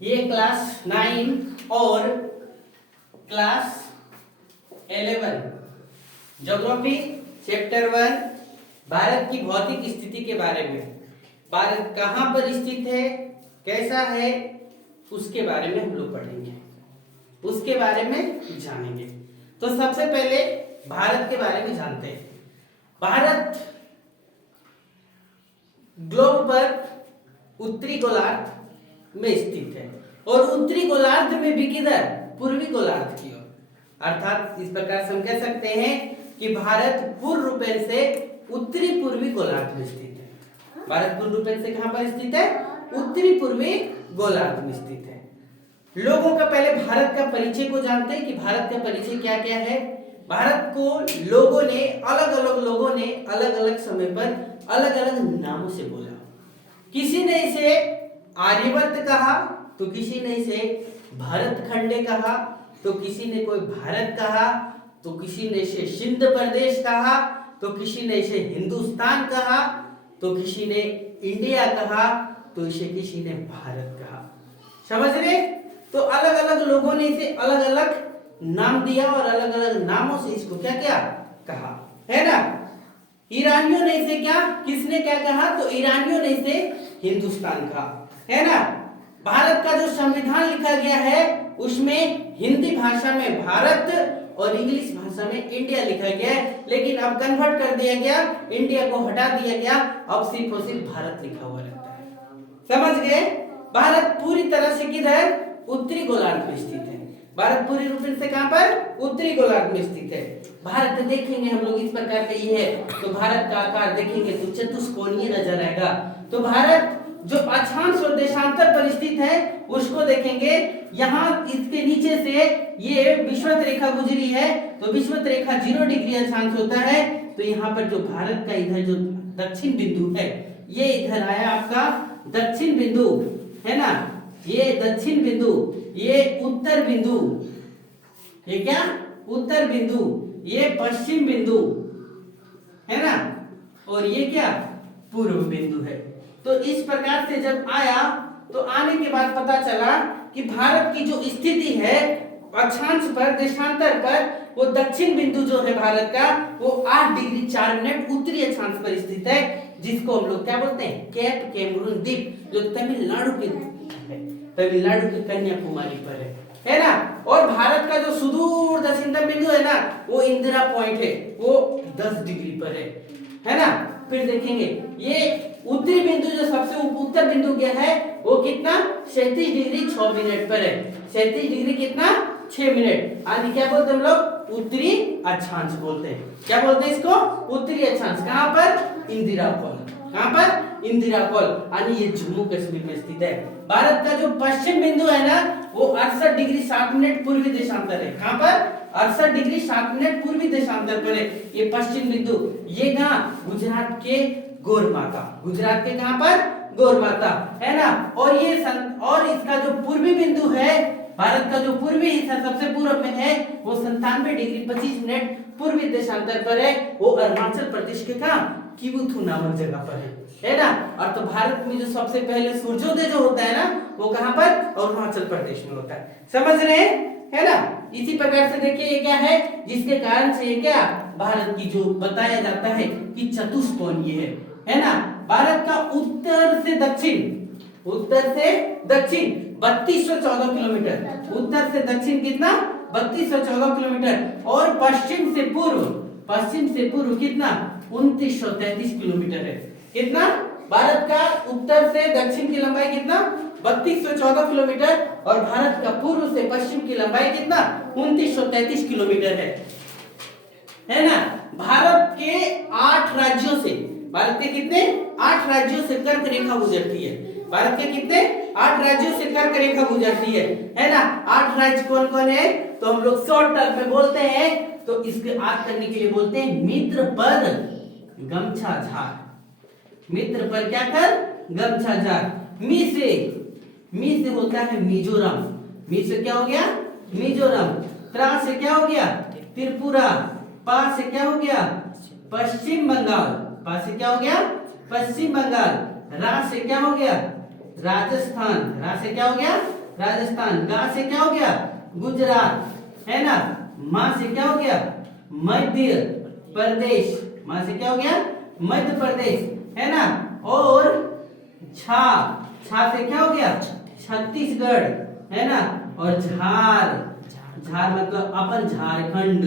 ये क्लास 9 और class 11 geography chapter 1 Bharat की भौतिक स्थिति के बारे में, भारत कहाँ पर स्थित है, कैसा है, उसके बारे में हम लोग पढ़ेंगे, उसके बारे में जानेंगे। तो सबसे पहले भारत के बारे में जानते हैं। भारत ग्लोब पर उत्तरी गोलार्ध में स्थित है और उत्तरी गोलार्ध में भी किधर, पूर्वी गोलार्ध की ओर, अर्थात इस प्रकार से हम कह सकते हैं कि भारत पूर्ण रूपेण से उत्तरी पूर्वी गोलार्ध में स्थित है। भारत पूर्ण रूपेण से कहां पर स्थित है? उत्तरी पूर्वी गोलार्ध में स्थित है। लोगों का पहले भारत का परिचय को जानते हैं कि भारत का परिचय क्या क्या है। भारत को लोगों ने अलग अलग समय पर अलग अलग नामों से बोला। किसी ने इसे आर्यवर्त कहा, तो किसी ने इसे भारत खंडे कहा, तो किसी ने कोई भारत कहा, तो किसी ने इसे सिंध प्रदेश कहा, तो किसी ने इसे हिंदुस्तान कहा, तो किसी ने इंडिया कहा, तो इसे किसी ने भारत कहा। समझ रहे? तो अलग अलग लोगों ने इसे अलग अलग नाम दिया और अलग अलग नामों से इसको क्या क्या कहा, है ना। ईरानियों ने इसे क्या, किसने क्या कहा? तो ईरानियों ने इसे हिंदुस्तान कहा, है ना। भारत का जो संविधान लिखा गया है उसमें हिंदी भाषा में भारत और इंग्लिश भाषा में इंडिया लिखा गया है, लेकिन अब कन्वर्ट कर दिया गया, इंडिया को हटा दिया गया, अब सिर्फ और सिर्फ भारत लिखा हुआ रहता है। समझ गए? भारत पूरी तरह से किधर, उत्तरी गोलार्ध में स्थित है। भारत पूरी रूप से कहां पर, उत्तरी गोलार्ध में स्थित है। भारत देखेंगे हम लोग इस प्रकार का ये है, तो भारत का आकार देखेंगे तो चतुष्कोणीय नजर आएगा। तो भारत जो अक्षांश और देशांतर पर स्थित है उसको देखेंगे। यहाँ इसके नीचे से ये विषुवत रेखा गुजरी है, तो विषुवत रेखा 0 डिग्री अक्षांश होता है। तो यहाँ पर जो भारत का इधर जो दक्षिण बिंदु है, ये इधर आया आपका दक्षिण बिंदु, है ना। ये दक्षिण बिंदु, ये उत्तर बिंदु, ये क्या, उत्तर बिंदु, ये पश्चिम बिंदु, है ना, और ये क्या, पूर्व बिंदु है। तो इस प्रकार से जब आया तो आने के बाद पता चला कि भारत की जो स्थिति है अक्षांश पर, देशांतर पर, वो दक्षिण बिंदु जो है भारत का, वो 8 डिग्री 4 मिनट उत्तरी अक्षांश पर स्थित है, जिसको हम लोग क्या बोलते हैं, केप कैमरून द्वीप, जो तमिलनाडु के कन्याकुमारी पर है ना। और भारत का जो सुदूर दक्षिणतम बिंदु है ना, वो इंदिरा पॉइंट है, वो 10 डिग्री पर है ना। फिर देखेंगे ये उत्तरी बिंदु जो सबसे उत्तर बिंदु क्या है, वो कितना, 37 डिग्री 6 मिनट पर है। 37 डिग्री कितना, 6 मिनट। आदि क्या बोलते हैं हम लोग, उत्तरी अक्षांश बोलते हैं। क्या बोलते हैं इसको, उत्तरी अक्षांश। कहां पर, इंदिरा कोल। कहां पर, इंदिरा कोल। यानी ये जम्मू कश्मीर में स्थित है। भारत का जो पश्चिम बिंदु है ना, वो 68 डिग्री 7 मिनट पूर्वी देशांतर है। कहां पर, 68 डिग्री 7 मिनट पूर्वी देशांतर पर है ये पश्चिम बिंदु। ये कहां, गुजरात के गोरमाता, गुजरात के कहां पर, गोरमाता, है ना। और ये और इसका जो पूर्वी बिंदु है, भारत का जो पूर्वी हिस्सा सबसे पूर्व में है, वो 97 डिग्री 25 मिनट पूर्वी देशांतर पर है। वो अरुणाचल प्रदेश के कहां, किबुथु नामक जगह पर है ना। और तो भारत में जो सबसे पहले सूर्योदय जो होता है ना, वो कहां पर, अरुणाचल प्रदेश में होता है। समझ रहे हैं, है ना। इसी प्रकार से देखिए ये क्या है, जिसके कारण से ये क्या, भारत की जो बताया जाता है कि चतुष्कोणीय है ना। भारत का उत्तर से दक्षिण, उत्तर से दक्षिण 3214 किलोमीटर, उत्तर से दक्षिण कितना, 3214 किलोमीटर, और पश्चिम से पूर्व, पश्चिम से पूर्व कितना, 2933 किलोमीटर है। कितना, भारत का उत्तर से दक्षिण की लंबाई कितना, 3214 किलोमीटर, और भारत का पूर्व से पश्चिम की लंबाई कितना, 2933 किलोमीटर है ना। भारत के 8 राज्यों से, भारत के कितने, 8 राज्यों से कर्क रेखा गुजरती है। भारत के कितने, 8 राज्यों से कर्क रेखा गुजरती है ना। 8 राज्य कौन कौन है, तो हम लोग शॉर्ट टर्म में बोलते हैं, तो इसके याद करने के लिए बोलते हैं मित्र पर गमछा झार। मित्र पर क्या कर, गमछा झार। मी से होता है मिजोरम, मी से क्या हो गया, मिजोरम। त्रा से क्या हो गया, त्रिपुरा। पा से क्या हो गया, पश्चिम बंगाल। पा से क्या हो गया, पश्चिम बंगाल। रा से क्या हो गया, राजस्थान। रा से क्या हो गया, राजस्थान, गा से क्या हो गया गुजरात, है ना, माँ से क्या हो गया मध्य प्रदेश, माँ से क्या हो गया मध्य प्रदेश, है ना, और छा, छा से क्या हो गया छत्तीसगढ़, है ना, और झार, झार मतलब अपन झारखंड,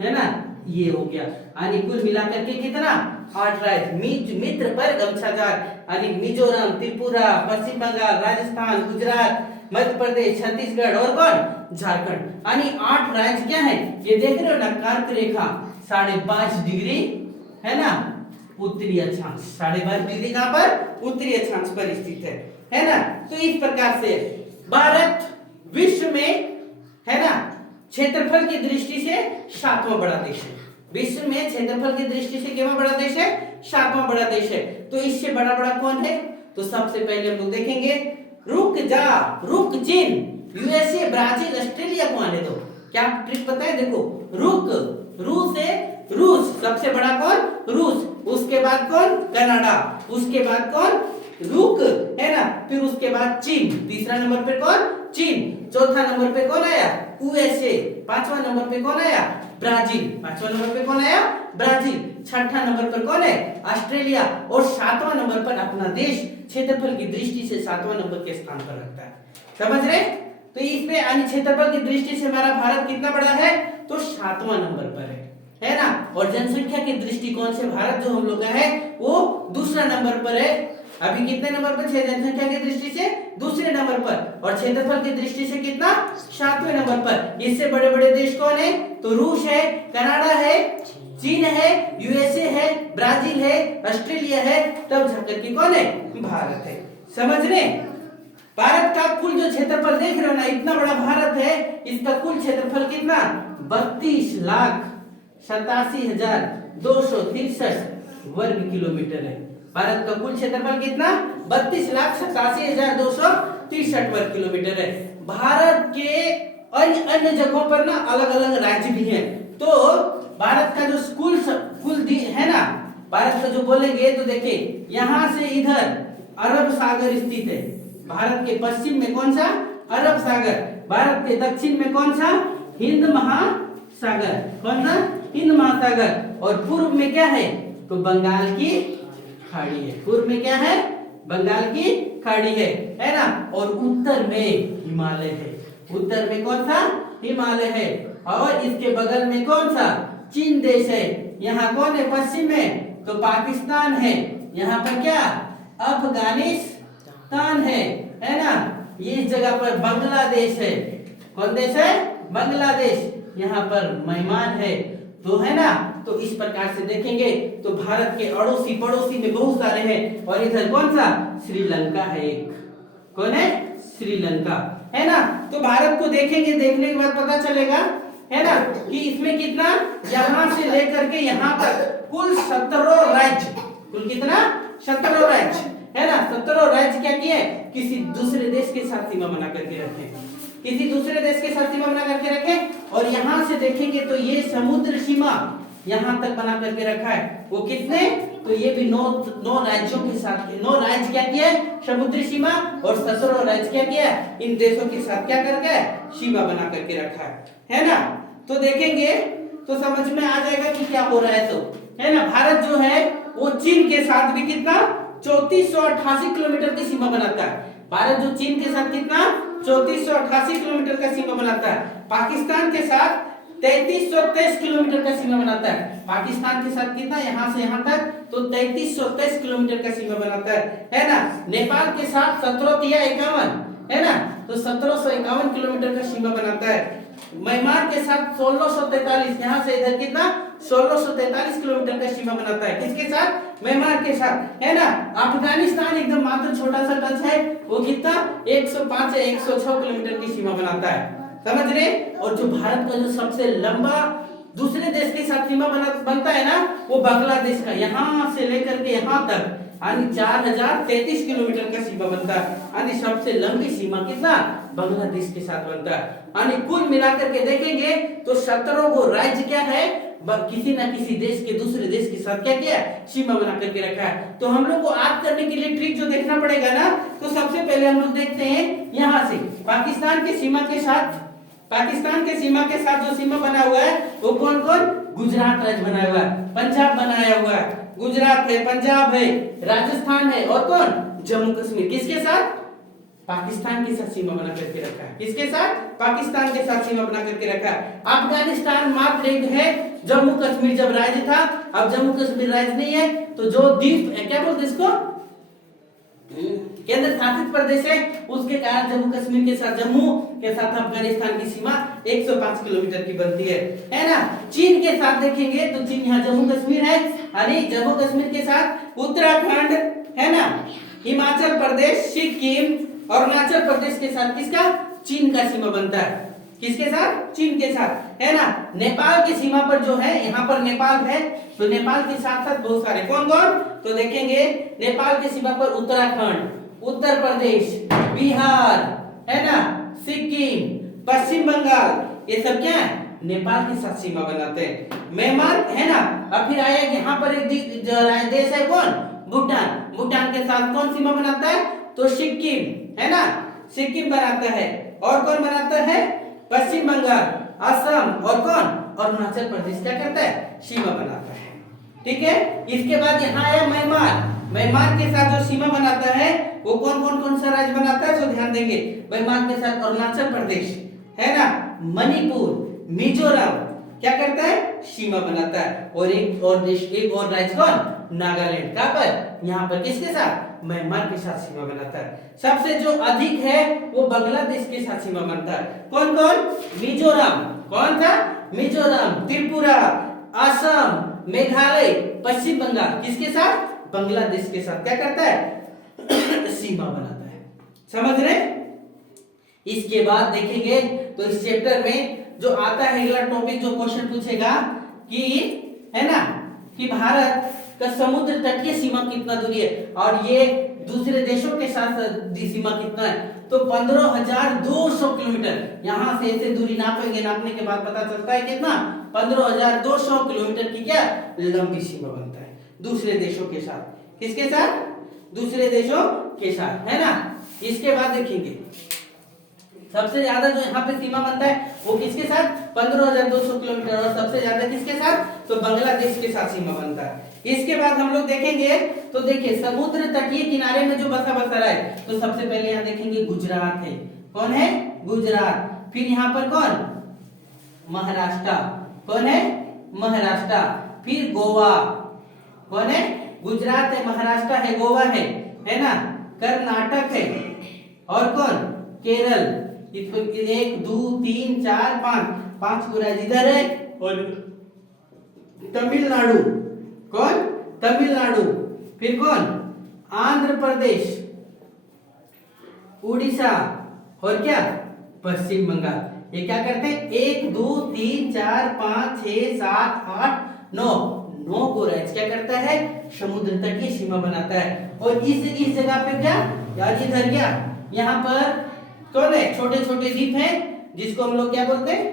है ना, ये हो गया। यानी कुल मिलाकर के कितना 8 राज्य। मित्र पर गमछाजार, यानी मिजोरम, त्रिपुरा, पश्चिम बंगाल, राजस्थान, गुजरात, मध्य प्रदेश, छत्तीसगढ़ और कौन झारखंड, यानी 8 राज्य क्या है ये देख रहे हो ना, कर्क रेखा 5.5 डिग्री, है ना, उत्तरी अक्षांश 5.5 डिग्री कहां पर उत्तरी अक्षांश पर स्थित है ना। तो इस प्रकार से भारत विश्व में, है ना, क्षेत्रफल की दृष्टि से 7वां बड़ा देश है। विश्व में क्षेत्रफल की दृष्टि से कितना बड़ा देश है 7वां बड़ा देश है। तो इससे बड़ा बड़ा कौन है, तो सबसे पहले हम लोग देखेंगे रुक जा, रुक चीन, यूएसए, ब्राजील, ऑस्ट्रेलिया को आने दो। क्या ट्रिक पता है, देखो रुक, रूस है, रूस सबसे बड़ा कौन रूस, उसके बाद कौन कनाडा, उसके बाद कौन रुक, है ना, फिर उसके बाद चीन, तीसरा नंबर पे कौन चीन, चौथा नंबर पे कौन आया यूएसए, पांचवा नंबर पे कौन आया ब्राजील, पांचवा नंबर पे कौन आया ब्राजील, छठा नंबर पर कौन है ऑस्ट्रेलिया, और 7वां नंबर पर अपना देश क्षेत्रफल की दृष्टि से 7वां नंबर के स्थान पर रखता है। समझ रहे, तो इसमें यानी क्षेत्रफल की दृष्टि से हमारा भारत कितना बड़ा है, तो 7वां नंबर पर है ना, और जनसंख्या के दृष्टिकोण से भारत जो हम लोग का है वो दूसरा नंबर पर है। अभी कितने नंबर पर है जनसंख्या की दृष्टि से दूसरे नंबर पर, और क्षेत्रफल की दृष्टि से कितना 7वें नंबर पर। इससे बड़े बड़े देश कौन है, तो रूस है, कनाडा है, चीन है, यूएसए है, ब्राजील है, ऑस्ट्रेलिया है, तब जाकर के कौन है भारत है। समझ रहे, भारत का कुल जो क्षेत्रफल देख रहे हो ना, इतना बड़ा भारत है, इसका कुल क्षेत्रफल कितना 32,87,263 वर्ग किलोमीटर है। भारत का कुल क्षेत्रफल कितना 32,87,263 वर्ग किलोमीटर है। भारत के अन्य अन्य जगहों पर ना अलग अलग राज्य भी हैं। तो भारत का जो कुल है ना, भारत का जो बोलेंगे तो देखिए यहाँ से इधर अरब सागर स्थित है। भारत के पश्चिम में कौन सा अरब सागर, भारत के दक्षिण में कौन सा हिंद महासागर, कौन सा हिंद महासागर, और पूर्व में क्या है तो बंगाल की खाड़ी है। पूर्व में क्या है बंगाल की खाड़ी है ना, और उत्तर में हिमालय है। उत्तर में कौन सा हिमालय है, और इसके बगल में कौन सा चीन देश है। यहाँ कौन है पश्चिम में तो पाकिस्तान है, यहाँ पर क्या अफगानिस्तान है ना। ये इस जगह पर बांग्लादेश है, कौन देश है बांग्लादेश, यहाँ पर म्यांमार है, तो है ना। तो इस प्रकार से देखेंगे तो भारत के अड़ोसी पड़ोसी में बहुत सारे हैं, और इधर कौन सा श्रीलंका है एक, कौन है श्रीलंका, है ना। तो भारत को देखेंगे, देखने के बाद पता चलेगा है ना कि इसमें कितना यहाँ से लेकर के यहाँ तक कुल 17 राज्य, कुल कितना 17 राज्य है ना। 17 राज्य क्या किए किसी दूसरे देश के साथ सीमा बना करके रखे, किसी दूसरे देश के साथ सीमा बना करके रखे। और यहाँ से देखेंगे तो ये समुद्र सीमा यहाँ तक बना करके रखा है, वो कितने तो ये भी 9 राज्यों के साथ, 9 राज्य क्या किया समुद्री सीमा, और 17 राज्य क्या किया इन देशों के साथ क्या करके सीमा बना करके रखा है ना। तो देखेंगे तो समझ में आ जाएगा कि क्या हो रहा है, तो है ना। भारत जो है वो चीन के साथ भी कितना 3488 किलोमीटर की सीमा बनाता है। भारत जो चीन के साथ कितना 3488 किलोमीटर का सीमा बनाता है। पाकिस्तान के साथ 3323 किलोमीटर का सीमा बनाता है। पाकिस्तान के साथ कितना यहाँ से यहाँ तक तो 3323 किलोमीटर का सीमा बनाता है ना। नेपाल के साथ 1751 है ना, तो 1751 किलोमीटर का सीमा बनाता है। म्यांमार के साथ 1643, यहाँ से इधर कितना 1643 किलोमीटर का सीमा बनाता है। किसके साथ म्यांमार के साथ, है ना। अफगानिस्तान एकदम मात्र छोटा सा टच है, वो कितना 105 या 106 किलोमीटर की सीमा बनाता है, समझ रहे। और जो भारत का जो सबसे लंबा दूसरे देश के साथ सीमा बनता है ना, वो बांग्लादेश का, यहाँ से लेकर के यहाँ तक यानी 4033 किलोमीटर का सीमा बनता है। यानी सबसे लंबी सीमा कितना बांग्लादेश के साथ बनता है। यानी कुल मिलाकर के देखेंगे तो 17 को राज्य क्या है किसी ना किसी देश के दूसरे देश के साथ क्या किया सीमा बना करके रखा है। तो हम लोग को याद करने के लिए ट्रिक जो देखना पड़ेगा ना, तो सबसे पहले हम लोग देखते हैं यहाँ से पाकिस्तान के सीमा के साथ जो सीमा बना हुआ है वो कौन कौन? गुजरात राज्य बनाया हुआ है, पंजाब बनाया हुआ है, गुजरात है, पंजाब है, राजस्थान है और कौन? जम्मू कश्मीर। किसके साथ? पाकिस्तान के साथ सीमा बना करके रखा है। किसके साथ? पाकिस्तान के साथ सीमा बना करके रखा है। अफगानिस्तान मात्र एक है, जम्मू कश्मीर जब राज्य था, अब जम्मू कश्मीर राज्य नहीं है, तो जो द्वीप क्या बोलते इसको, केंद्र शासित प्रदेश है, उसके कारण जम्मू कश्मीर के साथ, जम्मू के साथ अफगानिस्तान की सीमा 105 किलोमीटर की बनती है ना। चीन के साथ देखेंगे तो चीन यहाँ जम्मू कश्मीर है, यानी जम्मू कश्मीर के साथ उत्तराखंड है ना, हिमाचल प्रदेश, सिक्किम, अरुणाचल प्रदेश के साथ किसका? चीन का सीमा बनता है। किसके साथ? चीन के साथ, है ना। नेपाल की सीमा पर जो है, यहाँ पर नेपाल है, तो नेपाल के साथ साथ बहुत सारे कौन कौन, तो देखेंगे नेपाल की सीमा पर उत्तराखंड, उत्तर प्रदेश, बिहार, है ना, सिक्किम, पश्चिम बंगाल, ये सब क्या है? नेपाल के साथ सीमा बनाते हैं। म्यांमार है ना। अब फिर आया यहाँ पर एक देश है कौन? भूटान। भूटान के साथ कौन सीमा बनाता है? तो सिक्किम, है ना, सिक्किम बनाता है। और कौन बनाता है? पश्चिम बंगाल, असम और कौन? अरुणाचल प्रदेश क्या करता है? सीमा बनाता है। ठीक है। इसके बाद यहाँ आया म्यांमार। म्यांमार के साथ जो सीमा बनाता है वो कौन सा राज्य बनाता है, तो ध्यान देंगे। म्यांमार के साथ अरुणाचल प्रदेश, है ना, मणिपुर, मिजोरम क्या करता है? सीमा बनाता है। और एक और राज्य कौन? नागालैंड। कहां पर? यहाँ पर किसके साथ? म्यांमार के साथ सीमा बनाता है। सबसे जो अधिक है वो बांग्लादेश के साथ सीमा बनता है। कौन कौन? मिजोरम, कौन था? मिजोरम, त्रिपुरा, असम, मेघालय, पश्चिम बंगाल, किसके साथ? बांग्लादेश के साथ क्या करता है? सीमा बनाता है। समझ रहे? इसके बाद देखेंगे तो इस चैप्टर में जो आता है अगला टॉपिक, जो क्वेश्चन पूछेगा कि, है ना, कि भारत का समुद्र तटीय सीमा कितना दूरी है और ये दूसरे देशों के साथ सीमा कितना है, तो 15,200 किलोमीटर। यहाँ से ऐसे दूरी नापेंगे, नापने के बाद पता चलता है कितना? 15,200 किलोमीटर की क्या लंबी सीमा बनता है दूसरे देशों के साथ। किसके साथ? दूसरे देशों के साथ, है ना। इसके बाद देखेंगे सबसे ज्यादा जो यहाँ पे सीमा बनता है वो किसके साथ? 15,200 किलोमीटर। और सबसे ज्यादा किसके साथ? तो बांग्लादेश के साथ सीमा बनता है। इसके बाद हम लोग देखेंगे तो देखिए समुद्र तटीय किनारे में जो बसा रहा है, तो सबसे पहले यहाँ देखेंगे गुजरात है। कौन है? गुजरात। फिर यहाँ पर कौन? महाराष्ट्र। कौन है? महाराष्ट्र। फिर गोवा। कौन है? गुजरात है, महाराष्ट्र है, गोवा है ना, कर्नाटक है और कौन? केरल। 1 2 3 4 5 को राज्य इधर है और तमिलनाडु। कौन? तमिलनाडु। फिर कौन? आंध्र प्रदेश, उड़ीसा और क्या? पश्चिम बंगाल। ये क्या करते हैं? 1 2 3 4 5 6 7 8 9 को राज्य क्या करता है? समुद्र तटीय सीमा बनाता है। और इस जगह पे क्या यार, इधर क्या, यहाँ पर कौन है? छोटे छोटे द्वीप हैं जिसको हम लोग क्या बोलते हैं,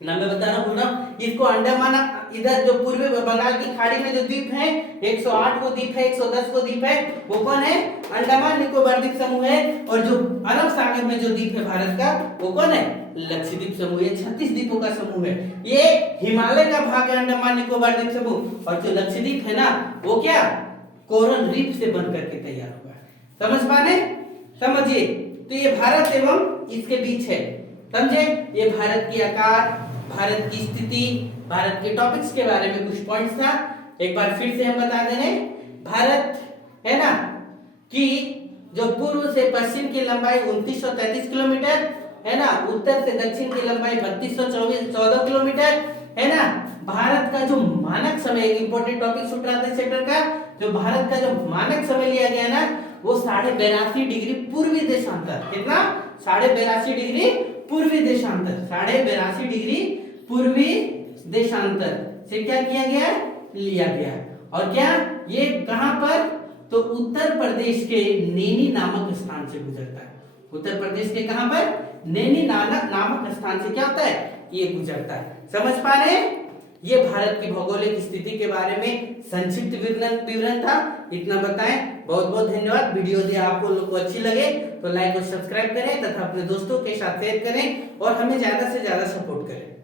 नाम मैं बताना भूल रहा हूँ। इसको अंडमान, इधर जो पूर्वी बंगाल की खाड़ी में जो द्वीप है, 108 को द्वीप है, 110 को द्वीप है, वो कौन है? अंडमान निकोबार द्वीप समूह है। और जो अरब सागर में जो द्वीप है भारत का, वो कौन है? लक्षद्वीप समूह। ये 36 द्वीपों का समूह है। ये हिमालय का भाग है अंडमान निकोबार द्वीप समूह। और जो लक्षद्वीप है ना, वो क्या कोरल रीफ से बन करके तैयार हुआ है। समझ पाने? समझिए। तो ये भारत एवं इसके बीच है, समझे? ये भारत की आकार, भारत की स्थिति, भारत के टॉपिक्स के बारे में कुछ पॉइंट्स था। एक बार फिर से हम बता दे रहे, भारत है ना कि जो पूर्व से पश्चिम की लंबाई 2933 किलोमीटर है ना, उत्तर से दक्षिण की लंबाई 3214 किलोमीटर है ना। भारत का जो मानक समय, इंपॉर्टेंट टॉपिक छूट रहा था चैप्टर का, जो भारत का जो मानक समय लिया गया ना, वो 82.5 डिग्री पूर्वी देशांतर। कितना? 82.5 डिग्री पूर्वी देशांतर। 82.5 डिग्री पूर्वी देशांतर से क्या किया गया? लिया गया। और क्या ये कहां पर? तो उत्तर प्रदेश के नैनी नामक स्थान से गुजरता है। उत्तर प्रदेश के कहां पर? नैनी नामक स्थान से क्या होता है? ये गुजरता है। समझ पा रहे हैं? ये भारत की भौगोलिक स्थिति के बारे में संक्षिप्त विवरण था। इतना बताएं। बहुत बहुत धन्यवाद। वीडियो यदि आपको अच्छी लगे तो लाइक और सब्सक्राइब करें तथा अपने दोस्तों के साथ शेयर करें और हमें ज्यादा से ज्यादा सपोर्ट करें।